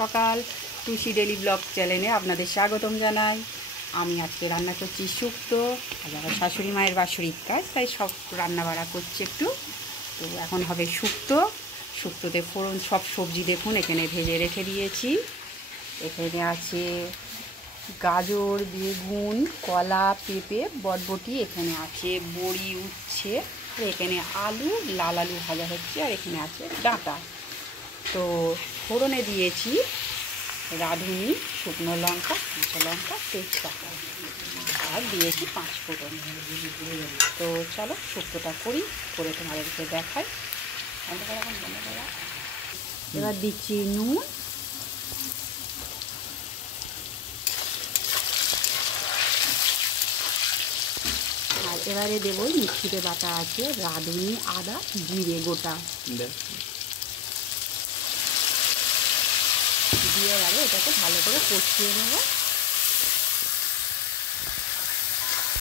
সকাল। টুসি daily blog চ্যানেলে আপনাদের স্বাগতম জানাই। আমি আজকে রান্না করছি শুক্তো। আজ আমার শাশুড়ি মায়ের বাৎসরিক কাজ, তাই সব রান্না বাড়া করছি একটু। তো এখন হবে শুক্তো। শুক্তোতে ফোড়ন সব সবজি দেখুন এখানে ভেজে রেখে দিয়েছি। এখানে আছে গাজর, বেগুন, কলা, পেঁপে, বরবটি, এখানে আছে বড়ি, উচ্ছে, আর এখানে আলু, লাল আলু ভাজা হচ্ছে, আর এখানে আছে ডাঁটা। তো ফোড়নে দিয়েছি রাঁধুনি, শুকনো লঙ্কা, কাঁচা লঙ্কা, তেজপাতা, আর দিয়েছি 5 ফোড়ন। তো চলো শুক্তোটা করে তোমাদেরকে দেখাই। এবার দিচ্ছি নুন, আর এবারে দেবো মিক্সিতে বাটা আছে রাঁধুনি, আদা, জিরে গোটা দিয়ে এবারে এটাকে ভালো করে কষিয়ে নেব।